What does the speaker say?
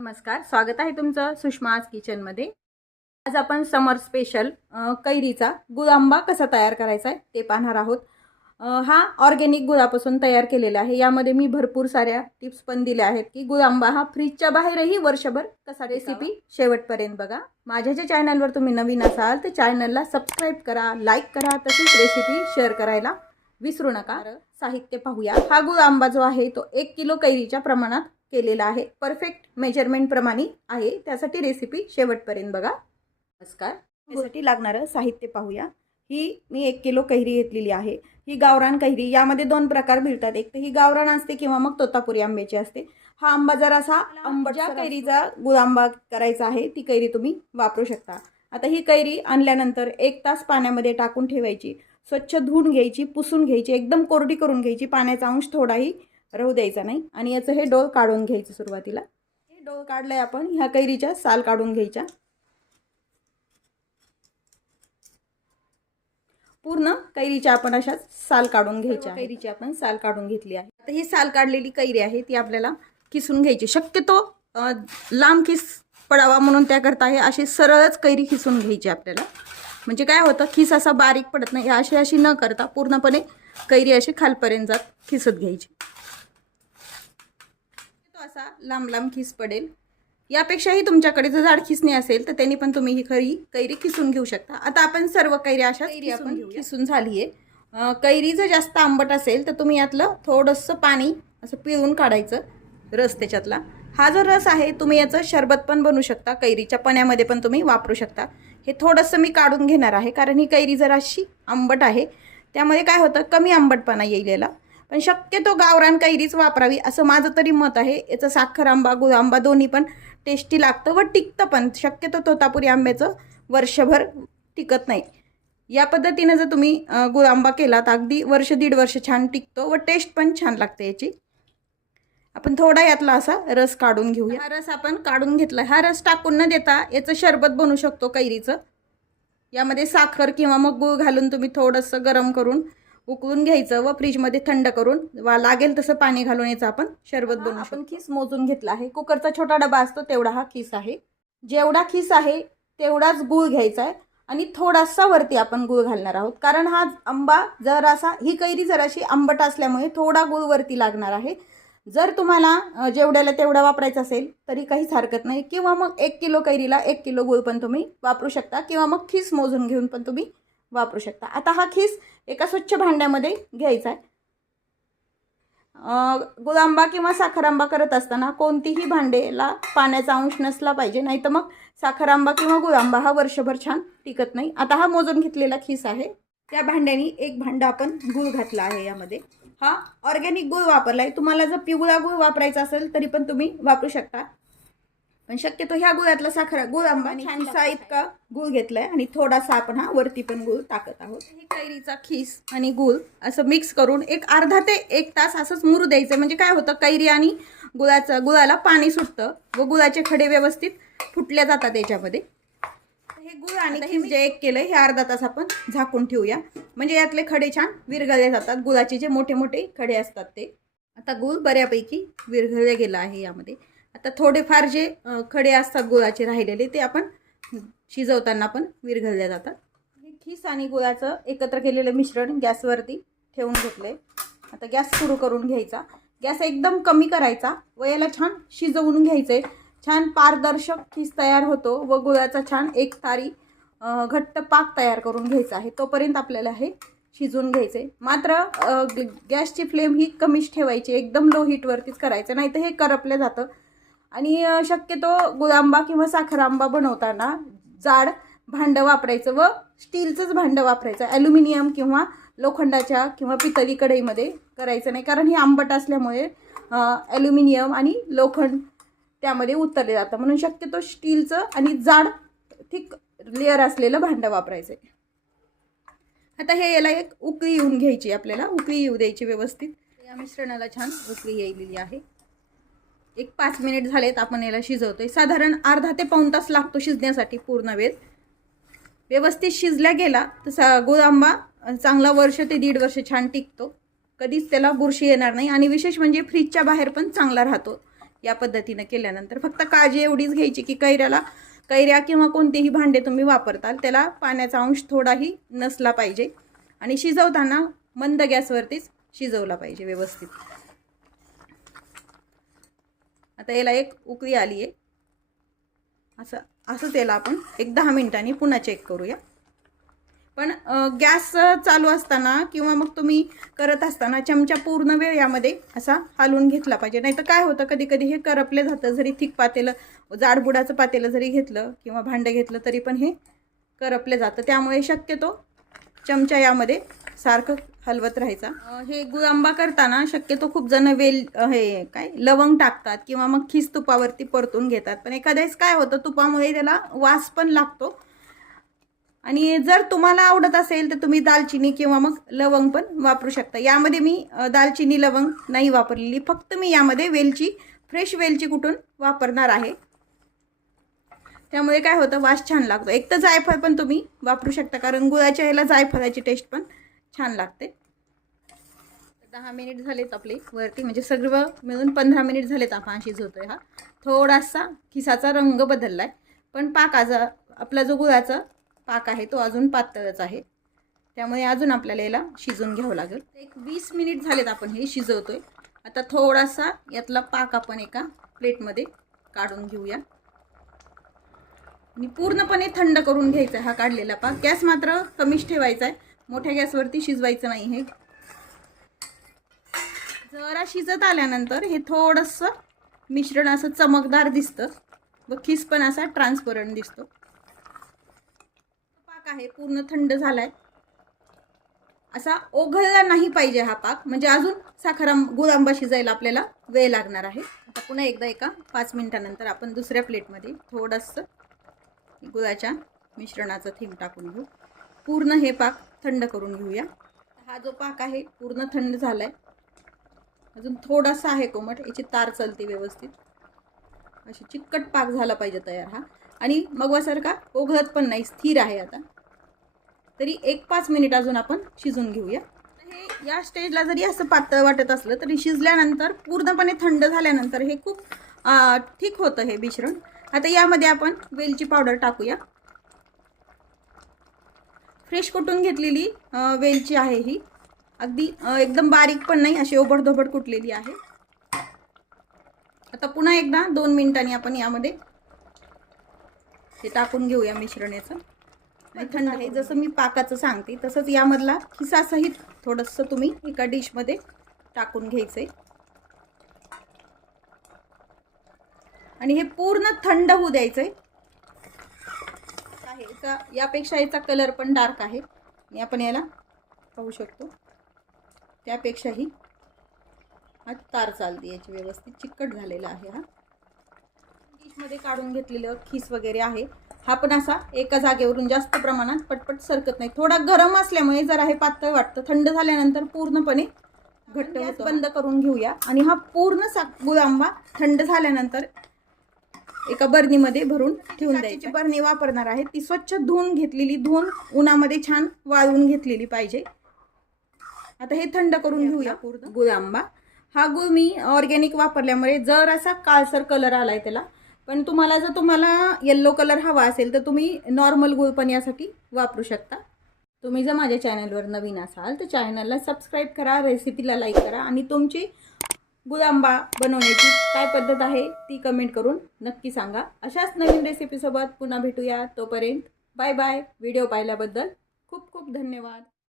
नमस्कार, स्वागत आहे तुमचं सुषमाज किचनमध्ये। आज आपण समर स्पेशल कैरीचा गुळ आंबा कसा तयार करायचा आहे ते पाहणार आहोत। हा ऑर्गॅनिक गुळापासून तयार केलेला आहे। यामध्ये मी भरपूर साऱ्या टिप्स पण दिल्या आहेत की गुळ आंबा हा फ्रीजच्या बाहेरही वर्षभर कसा रेसिपी शेवटपर्यंत बघा। माझ्या जे चॅनलवर तुम्ही नवीन असाल तर चॅनलला सबस्क्राइब करा, लाईक करा, तसेच रेसिपी शेअर करायला विसरू नका। साहित्य पाहूया। हा गुळ आंबा जो आहे तो 1 किलो कैरीच्या प्रमाणात केलेला आहे। परफेक्ट मेजरमेंट प्रमाणे आहे, त्यासाठी रेसिपी शेवटपर्यंत बघा। नमस्कार, यासाठी लागणारं साहित्य पाहूया। ही मी 1 किलो कैरी घेतलेली आहे। ही गावरान कैरी, यामध्ये 2 प्रकार मिळतात, एक तर ही गावरान असते किंवा मग तोतापुरी आंब्याची असते। हा आंबा जरासा आंबट, ज्या कैरीचा गुळ आंबा करायचा आहे ती कैरी तुम्ही वापरू शकता। आता ही कैरी आणल्यानंतर 1 तास पाण्यामध्ये टाकून ठेवायची, स्वच्छ धुवून घ्यायची, पुसून घ्यायची, एकदम कोरडी करून घ्यायची, पाण्याचा अंश थोडाही राहू द्यायचा नाही। आणि याचं हे डोल काढून घ्यायचं। सुरुवातीला हे डोल काढलंय आपण, ह्या कैरीच्या साल काढून घ्यायच्या। पूर्ण कैरीच्या आपण अशा साल काढून घ्यायच्या। कैरीची आपण साल काढून घेतली आहे। आता ही साल काढलेली कैरी आहे ती आपल्याला किसून घ्यायची। शक्यतो लांब किस पडावा म्हणून त्याकरता हे अशी सरळच कैरी किसून घ्यायची आपल्याला, म्हणजे काय होतं खिस असा बारीक पडत नाही। अशी न करता पूर्णपणे कैरी अशी खालपर्यंत जात खिसत घ्यायची। असा लांब लांब खिस पडेल। यापेक्षाही तुमच्याकडे जर जाड खिसणी असेल तर त्यांनी पण तुम्ही ही कैरी किसून घेऊ शकता। आता आपण सर्व कैरी अशा किसून झाली आहे। कैरी जर जास्त आंबट असेल तर तुम्ही यातलं थोडंसं पाणी असं पिळून काढायचं, रस त्याच्यातला। हा जो रस आहे तुम्ही याचं शरबत पण बनवू शकता, कैरीच्या पण्यामध्ये पण तुम्ही वापरू शकता। हे थोडंसं मी काढून घेणार आहे कारण ही कैरी जराशी आंबट आहे, त्यामध्ये काय होतं कमी आंबटपणा येईल याला। पण शक्यतो गावरान कैरीच वापरावी असं माझं तरी मत आहे। याचं साखर आंबा, गुळ आंबा दोन्ही पण टेस्टी लागतं व टिकतं पण। शक्यतो तोतापुरी आंब्याचं वर्षभर टिकत नाही। या पद्धतीने जर तुम्ही गुळ आंबा केला तर अगदी वर्ष दीड वर्ष छान टिकतो व टेस्ट पण छान लागते याची। आपण थोडा यातला असा रस काढून घेऊया। हा रस आपण काढून घेतला। हा रस टाकून न देता याचं शरबत बनवू शकतो कैरीचं। यामध्ये साखर किंवा मग गुळ घालून तुम्ही थोडंसं गरम करून उकळून घ्यायचं व फ्रीजमध्ये थंड करून लागेल तसं पाणी घालून याचं आपण शरबत बनवू शकतो। आपण खीस मोजून घेतला आहे। कुकरचा छोटा डबा असतो तेवढा हा खीस आहे। जेवढा खीस आहे तेवढाच गूळ घ्यायचा आहे आणि थोडासा वरती आपण गूळ घालणार आहोत, कारण हा आंबा जरासा, ही कैरी जराशी आंबट असल्यामुळे थोडा गूळ वरती लागणार आहे। जर तुम्हाला जेवढ्याला तेवढा वापरायचा असेल तरी काहीच हरकत नाही, किंवा मग 1 किलो कैरीला 1 किलो गूळ पण तुम्ही वापरू शकता, किंवा मग खीस मोजून घेऊन पण तुम्ही वापरू शकता। आता हा खीस एका स्वच्छ भांड्यामध्ये घ्यायचा आहे। गुळ आंबा किंवा साखर आंबा करत असताना कोणतीही भांडेला पाण्याचा अंश नसला पाहिजे, नाही तर मग साखर आंबा किंवा गुळ आंबा हा वर्षभर छान टिकत नाही। आता हा मोजून घेतलेला खीस आहे, त्या भांड्याने 1 भांडं आपण गूळ घातला आहे। यामध्ये हा ऑर्गॅनिक गूळ वापरलाय। तुम्हाला जर पिवळा गूळ वापरायचा असेल तरी पण तुम्ही वापरू शकता, पण शक्यतो ह्या गुळातला साखर गुळ आंबा छानसा इतका गूळ घेतलाय आणि थोडासा आपण हा वरती पण गूळ टाकत आहोत। ही कैरीचा खीस आणि गूळ असं मिक्स करून एक अर्धा ते 1 तास असंच मुरू द्यायचं, म्हणजे काय होतं कैरी आणि गुळाला पाणी सुटतं व गुळाचे खडे व्यवस्थित फुटल्या जातात याच्यामध्ये। हे गूळ आणि खीस जे एक केलंय हे अर्धा तास आपण झाकून ठेवूया, म्हणजे यातले खडे छान विरघळले जातात, गुळाचे जे मोठे मोठे खडे असतात ते। आता गूळ बऱ्यापैकी विरघळले गेला आहे यामध्ये। आता थोडेफार जे खडे असतात गुळाचे राहिलेले ते आपण शिजवताना पण विरघळले जातात। हे खीस आणि गुळाचं एकत्र केलेलं मिश्रण गॅसवरती ठेवून घेतले। आता गॅस सुरू करून घ्यायचा, गॅस एकदम कमी करायचा व याला छान शिजवून घ्यायचे। छान पारदर्शक खीस तयार होतो व गुळाचा छान एक तारी घट्ट पाक तयार करून घ्यायचा आहे, तोपर्यंत आपल्याला हे शिजवून घ्यायचे। मात्र गॅसची फ्लेम ही कमीच ठेवायची, एकदम लो हीटवरतीच करायचं, नाही तर हे करपलं जातं। आणि शक्यतो गुळ आंबा किंवा साखर आंबा बनवताना जाड भांडं वापरायचं व स्टीलचंच भांडं वापरायचं। ॲल्युमिनियम किंवा लोखंडाच्या किंवा पितळी कढईमध्ये करायचं नाही, कारण ही आंबट असल्यामुळे ॲल्युमिनियम आणि लोखंड त्यामध्ये उतरले जातं, म्हणून शक्यतो स्टीलचं आणि जाड थिक लेअर असलेलं भांडं वापरायचं आहे। आता हे याला एक उकळी येऊन घ्यायची, आपल्याला उकळी येऊ द्यायची व्यवस्थित। या मिश्रणाला छान उकळी येलेली आहे। एक 5 मिनिट झालेत आपण याला शिजवतोय। साधारण अर्धा ते पाऊण तास लागतो शिजण्यासाठी पूर्ण वेळ। व्यवस्थित शिजल्या गेला तर गुळ आंबा चांगला वर्ष ते दीड वर्ष छान टिकतो, कधीच त्याला बुरशी येणार नाही, आणि विशेष म्हणजे फ्रीजच्या बाहेर पण चांगला राहतो। या पद्धतीनं केल्यानंतर फक्त काळजी एवढीच घ्यायची की कैऱ्या किंवा कोणतेही भांडे तुम्ही वापरताल त्याला पाण्याचा अंश थोडाही नसला पाहिजे आणि शिजवताना मंद गॅसवरतीच शिजवला पाहिजे व्यवस्थित. आता याला एक उकळी आली आहे. असंच याला आपण एक 10 मिनिटांनी पुन्हा चेक करूया. पण गॅस चालू असताना किंवा मग तुम्ही करत असताना चमचा पूर्ण वेळ यामध्ये असा हलवून घेतला पाहिजे. नाहीतर काय होतं कधी कधी हे करपले जातं. जरी थिक पातेलं जाडबुडाचं पातेलं जरी घेतलं किंवा भांडं घेतलं तरी पण हे करपले जातं. त्यामुळे शक्यतो चमचा यामध्ये सारखं हलवत राहायचा. हे गुळांबा करताना शक्यतो खूप जण लवंग टाकतात किंवा मग खीस तुपावरती परतून घेतात. पण एखाद्याच काय होतं तुपामुळे त्याला वास पण लागतो. आणि जर तुम्हाला आवडत असेल तर तुम्ही दालचिनी किंवा मग लवंग पण वापरू शकता. यामध्ये मी दालचिनी लवंग नाही वापरलेली, फक्त मी यामध्ये फ्रेश वेलची कुटून वापरणार आहे. त्यामुळे काय होतं वास छान लागतो. एक तर जायफळ पण तुम्ही वापरू शकता कारण गुळाच्या ह्याला जायफळाची टेस्ट पण छान लागते. 10 मिनिट झालेत आपले वरती, म्हणजे सगळं मिळून 15 मिनिट झालेत आपण शिजवतोय. हा थोडासा खिसाचा रंग बदलला आहे पण आपला जो गुळाचा पाक आहे तो अजून पातळच आहे. त्यामुळे अजून आपल्याला याला शिजवून घ्यावं लागेल. एक 20 मिनिट झालेत आपण हे शिजवतोय. आता थोडासा यातला पाक आपण एका प्लेटमध्ये काढून घेऊया आणि पूर्णपणे थंड करून घ्यायचा हा काढलेला पाक. गॅस मात्र कमीच ठेवायचा आहे, मोठ्या गॅसवरती शिजवायचं नाही. हे जरा शिजत आल्यानंतर हे थोडंसं मिश्रण असं चमकदार दिसतं व खीस पण असा ट्रान्सपरंट दिसतो. पाक आहे पूर्ण थंड झालाय. असा ओघळला नाही पाहिजे हा पाक, म्हणजे अजून गुळांबा शिजायला आपल्याला वेळ लागणार आहे. आता पुन्हा एकदा एका 5 मिनिटानंतर आपण दुसऱ्या प्लेटमध्ये थोडंसं गुळाच्या मिश्रणाचं थेंब टाकून घेऊ. पूर्ण हे पाक थंड करून घेऊया. हा जो पाक आहे पूर्ण थंड झालाय. अजून थोडासा आहे कोमट, याची तार चलते व्यवस्थित. अशी चिकट पाक झाला पाहिजे तयार हा. आणि मगवासारखा ओघळत पण नाही, स्थिर आहे. आता तरी 1-5 मिनिट अजून आपण शिजून घेऊया. हे या स्टेजला जरी असं पातळ वाटत असलं तरी शिजल्यानंतर पूर्णपणे थंड झाल्यानंतर हे खूप ठीक होतं हे मिश्रण. आता यामध्ये आपण वेलची पावडर टाकूया. फ्रेश कुटून घेतलेली वेलची आहे ही, अगदी एकदम बारीक पण नाही, अशी ओबडधोबड कुटलेली आहे. आता पुन्हा एकदा 2 मिनिटांनी आपण यामध्ये हे टाकून घेऊया मिश्रण याचं. आणि थंड आहे जसं मी पाकाचं सांगते तसंच यामधला खिसासहित थोडंसं तुम्ही एका डिशमध्ये टाकून घ्यायचंय आणि हे पूर्ण थंड होऊ द्यायचंय. यापेक्षा याचा कलर पण डार्क आहे आणि आपण याला पाहू शकतो त्यापेक्षाही हा तार चालते याची, व्यवस्थित चिकट झालेला आहे. हा डिशमध्ये काढून घेतलेलं खीस वगैरे आहे हा पण असा एका जागेवरून जास्त प्रमाणात पटपट सरकत नाही. थोडा गरम असल्यामुळे जरा हे पातळ वाटतं. थंड झाल्यानंतर पूर्णपणे घट्ट होतं. बंद करून घेऊया आणि हा पूर्ण गुळांबा थंड झाल्यानंतर एका बरणीमध्ये भरून ठेवून द्यायची. बरणी वापरणार आहे ती स्वच्छ धुवून घेतलेली, धुवून उन्हामध्ये छान वाळवून घेतलेली पाहिजे. आता हे थंड करून घेऊया पूर्ण गुळांबा. हा गुळ मी ऑर्गॅनिक वापरल्यामुळे जर असा काळसर कलर आलाय त्याला. पण जर तुम्हाला येल्लो कलर हवा असेल तर तुम्ही नॉर्मल गुळ पण यासाठी वापरू शकता. तुम्ही जर माझ्या चॅनलवर नवीन असाल तर चॅनलला सबस्क्राईब करा, रेसिपीला लाईक करा आणि तुमची गुळांबा बनवण्याची काय पद्धत आहे ती कमेंट करून नक्की सांगा. अशाच नवीन रेसिपीसोबत पुन्हा भेटूया. तोपर्यंत बाय बाय. व्हिडिओ पाहिल्याबद्दल खूप खूप धन्यवाद.